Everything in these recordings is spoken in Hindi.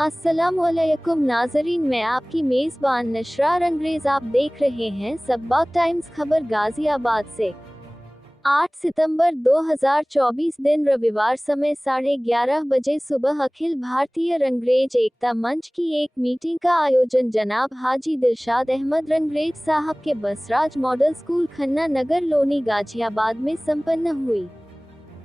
अस्सलामुअलैकुम नाजरीन, मैं आपकी मेज़बान नशरार अंग्रेज। आप देख रहे हैं सबक टाइम्स खबर गाजियाबाद से। 8 सितंबर 2024 दिन रविवार, समय 11:30 बजे सुबह अखिल भारतीय रंगरेज एकता मंच की एक मीटिंग का आयोजन जनाब हाजी दिलशाद अहमद रंगरेज साहब के बसराज मॉडल स्कूल खन्ना नगर लोनी गाजियाबाद में संपन्न हुई।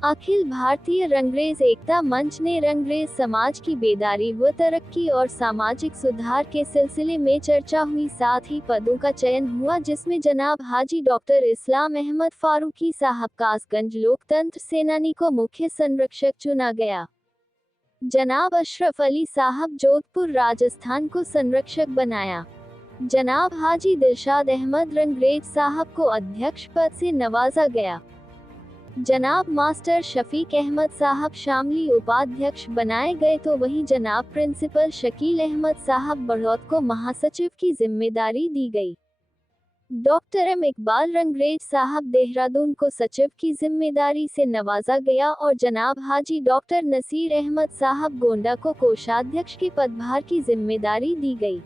अखिल भारतीय रंगरेज एकता मंच ने रंगरेज समाज की बेदारी व तरक्की और सामाजिक सुधार के सिलसिले में चर्चा हुई। साथ ही पदों का चयन हुआ, जिसमें जनाब हाजी डॉक्टर इस्लाम अहमद फारूकी साहब कासगंज लोकतंत्र सेनानी को मुख्य संरक्षक चुना गया। जनाब अशरफ अली साहब जोधपुर राजस्थान को संरक्षक बनाया। जनाब हाजी दिलशाद अहमद रंगरेज साहब को अध्यक्ष पद से नवाजा गया। जनाब मास्टर शफीक अहमद साहब शामली उपाध्यक्ष बनाए गए, तो वहीं जनाब प्रिंसिपल शकील अहमद साहब बढ़ौत को महासचिव की जिम्मेदारी दी गई। डॉक्टर एम इकबाल रंगरेज साहब देहरादून को सचिव की जिम्मेदारी से नवाजा गया और जनाब हाजी डॉक्टर नसीर अहमद साहब गोंडा को कोषाध्यक्ष के पदभार की जिम्मेदारी दी गई।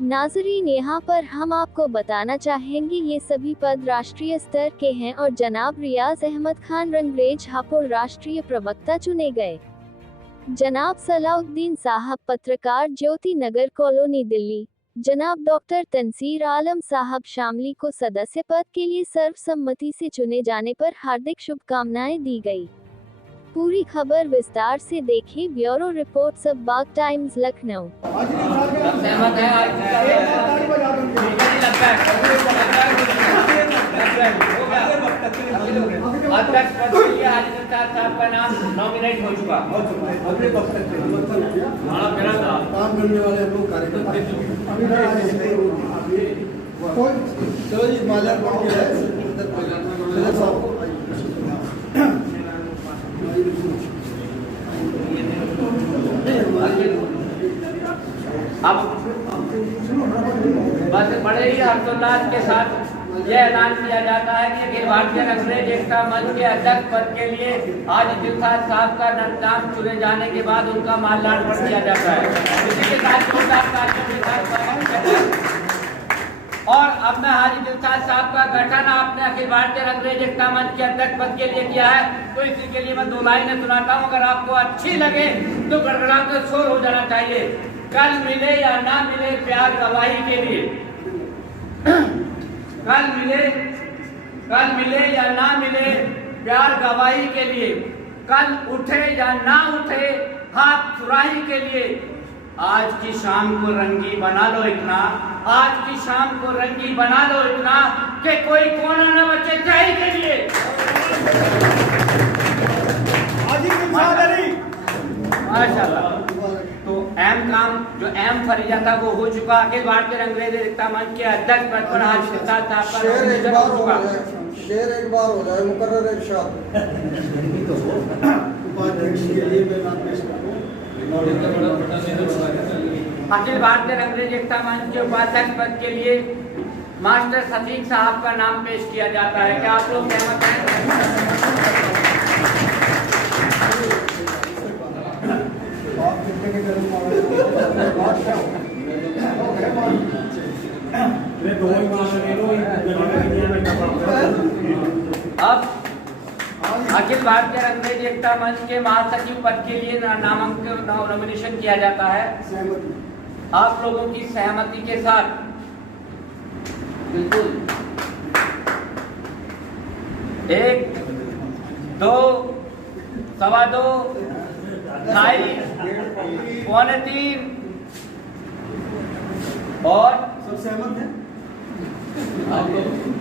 नाजरीन, यहाँ पर हम आपको बताना चाहेंगे ये सभी पद राष्ट्रीय स्तर के हैं और जनाब रियाज अहमद खान रंगरेज हापुड़ राष्ट्रीय प्रवक्ता चुने गए। जनाब सलाउद्दीन साहब पत्रकार ज्योति नगर कॉलोनी दिल्ली। जनाब डॉक्टर तनसीर आलम साहब शामली को सदस्य पद के लिए सर्वसम्मति से चुने जाने पर हार्दिक शुभकामनाएं दी गई। पूरी खबर विस्तार से देखें। ब्यूरो रिपोर्ट सबक टाइम्स लखनऊ। अध्यक्ष पद के लिए हाजी दिलशाद साहब का नाम नॉमिनेट हो चुका। काम करने वाले हम लोग कार्यकर्ता चलो जी, माल्यार्पण पहुंच गया है। अब बस बड़े ही हर्षोल्लास के साथ यह ऐलान किया जाता है कि अखिल भारतीय रंगरेज एकता मंच के अध्यक्ष पद के लिए आज दिलशाद साहब का नाम चुने जाने के बाद उनका माल्यार्पण किया जाता है। इसी के साथ और अब मैं हाजी दिलशाद साहब का गठन आपने अखिल भारतीय रंगरेज एकता मंच के अध्यक्ष पद के लिए किया है, तो इसी के लिए मैं 2 लाइनें सुनाता हूँ। अगर आपको अच्छी लगे तो गड़गड़ाकर शोर हो जाना चाहिए। कल मिले या ना मिले प्यार गवाही के लिए, कल मिले या ना मिले प्यार गवाही के लिए, कल उठे या ना उठे हाथ सुराही के लिए, आज की शाम को रंगी बना लो इतना, आज की शाम को रंगी बना लो इतना कि कोई कोना न बचे चाय के लिए। माशाल्लाह। तो एम काम जो एम फरीजा था वो हो चुका। अखिल भारतीय रंगरेज एकता मंच के अध्यक्ष पद पर हाजी दिलशाद साहब का शेर एक बार हो जाए मुकर्रर इरशाद उपाध्यक्ष के लिए मैं नाम पेश करता हूं। अखिल भारतीय रंगरेज एकता मंच के उपाध्यक्ष पद के लिए मास्टर शफीक साहब का नाम पेश किया जाता है। क्या आप लोग सहमत हैं? अब अखिल भारतीय रंगरेज एकता मंच के महासचिव पद के लिए नामांकन नॉमिनेशन किया जाता है। आप लोगों की सहमति के साथ बिल्कुल 1, 2, 2.25, 2.5, 3.25 और सब सहमत हैं?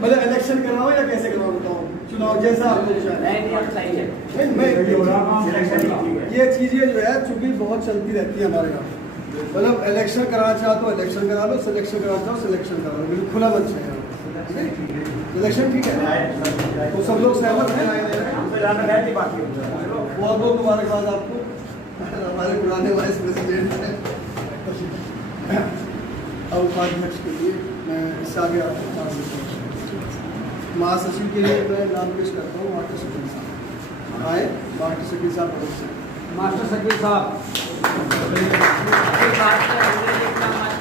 मतलब इलेक्शन करवाओ या कैसे करवाओ बताओ? चुनाव जैसा आपको सही है। ये चीजें जो है चूंकि बहुत चलती रहती है हमारे यहाँ, मतलब इलेक्शन कराना चाहो तो इलेक्शन करा लो, सिलेक्शन कराना चाहो सिलेक्शन करा लो, बिल्कुल खुला मंच है। इलेक्शन ठीक है, तो सब लोग सहमत हैं? बहुत बहुत मुबारकबाद आपको, हमारे पुराने वाइस प्रेसिडेंट हैं। अब उपाध्यक्ष के लिए मैं इससे आगे महासचिव के लिए मैं नाम पेश करता हूँ। वाटर शकील साहब आए, वाटर शकील साहब मास्टर शकील साहब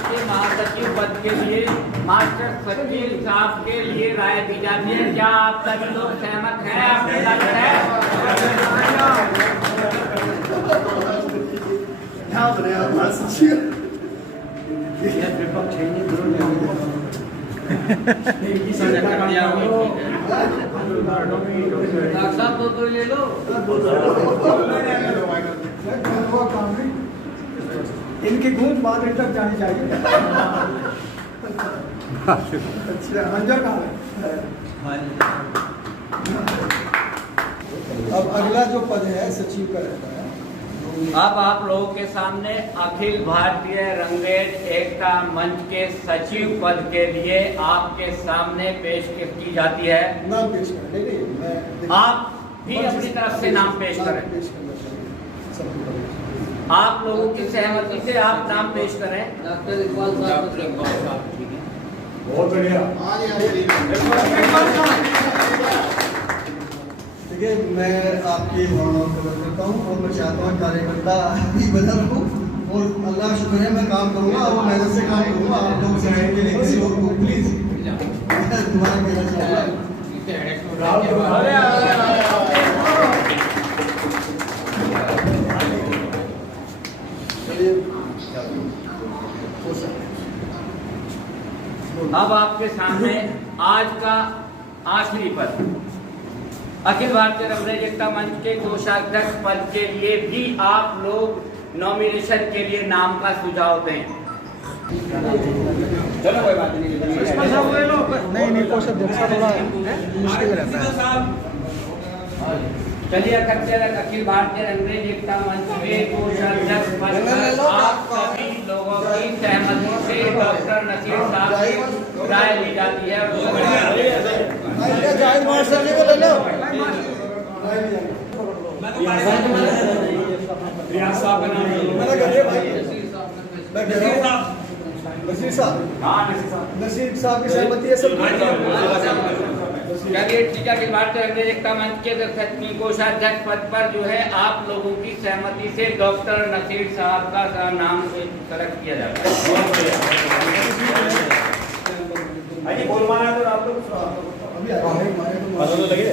के महासचिव पद के लिए मास्टर शकील साहब के लिए राय दी जाती है। क्या आप सभी लोग सहमत हैं? आपके लक्ष्य है? क्या बने आप महासचिव? तो ले लो। इनकी गूंज मार्केट तक जानी चाहिए। अच्छा अंजर कहाँ है? अब अगला जो पद है सचिव का रहता है। अब आप लोगों के सामने अखिल भारतीय रंगरेज एकता मंच के सचिव पद के लिए आपके सामने पेश की जाती है। नाम पेश करें। नहीं मैं आप भी अपनी तरफ से नाम पेश करें। पेश करना चाहिए सबको। आप लोगों की सहमति से आप नाम पेश करें। डॉक्टर इकबाल साहब। बहुत बढ़िया। देखिए मैं आपकी भावनाओं को कदर करता हूँ और मैं चाहता हूँ कार्यकर्ता भी बना रहूँ और अल्लाह का शुक्र है मैं काम करूँगा और मेहनत से काम करूँगा। आप लोग सहयोग के लिए किसी और को प्लीज तुम्हारा कहना चाहूँगा। अब आपके सामने आज का आखिरी पद अखिल भारतीय रंगरेज एकता मंच के कोषाध्यक्ष पद के लिए भी आप लोग नॉमिनेशन के लिए नाम का सुझाव दें। चलो कोई बात नहीं कोषाध्यक्ष थोड़ा मुश्किल रहता है। चलिए अखिल भारतीय रंगरेज एकता मंच के कोषाध्यक्ष पद पर आप सभी लोगों की सहमति से डॉक्टर नसीर साहब की राय ली जाती है। जाहिद मास्टर जी को ले लो। रियाज साहब का नाम मैंने कहा भाई मैं कह रहा हूं नसीर साहब। हाँ नसीर साहब। नसीर साहब की सहमति है सब। चलिए ठीक है। अखिल भारतीय रंगरेज एकता मंच के कोषाध्यक्ष पद पर जो है आप लोगों की सहमति से डॉक्टर नसीर साहब का नाम सेलेक्ट किया जाता है। बोलवाना है तो आप लोग अभी लगे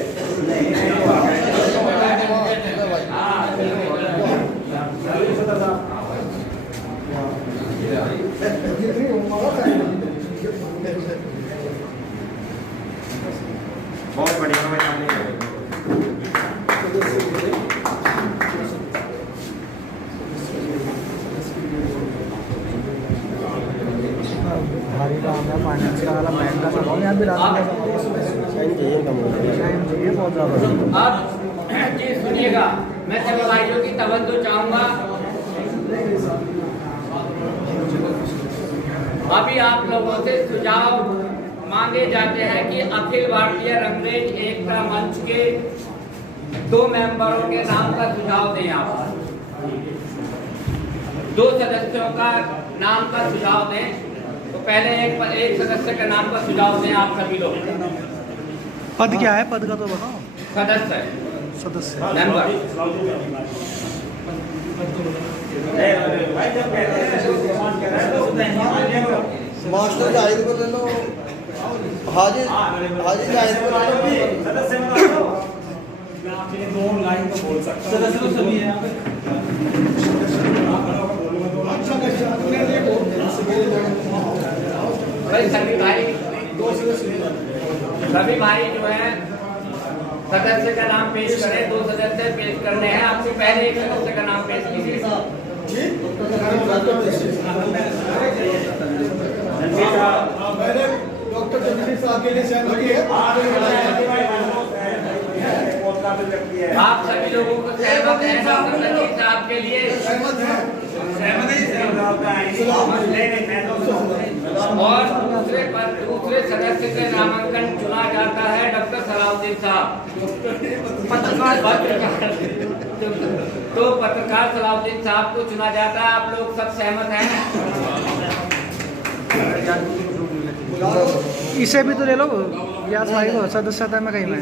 बहुत बढ़िया। भारी काम है फाइनेंस का वाला बैंक का सब यहाँ भी रात चाहिए बहुत ज़्यादा। अब जी सुनिएगा, मैं सब भाइयों की तवज्जो चाहूंगा। अभी आप लोगों से सुझाव मांगे जाते हैं कि अखिल भारतीय रंगरेज एकता मंच के 2 मेंबरों के नाम का सुझाव दें। आप 2 सदस्यों का नाम का सुझाव दें। तो पहले एक सदस्य के नाम का सुझाव दें आप सभी लोग। पद क्या है? पद का तो बताओ। सदस्य मेंबर। मास्टर जाहिद को ले लो। हाजी जाहिद को ले लो। सदस्य में आप 2 लाइन तो बोल सकते हैं। सदस्य तो सभी है भाई सभी भाई जो है सदस्य का नाम पेश करें। 2 सदस्य पेश करने हैं। आपसे पहले एक सदस्य का नाम पेश कीजिए। मैंने डॉक्टर जगदीश साहब के लिए सहमति है। आप सभी लोगों को सहमत हैं डॉक्टर जगदीश साहब के लिए? सहमत है। और दूसरे सदस्य के नामांकन चुना जाता है डॉक्टर सलाउद्दीन साहब। तो पत्रकार सलाउद्दीन साहब को चुना जाता है। आप लोग सब सहमत हैं? इसे भी तो ले लो। व्यास भाई को सदस्यता में कहीं में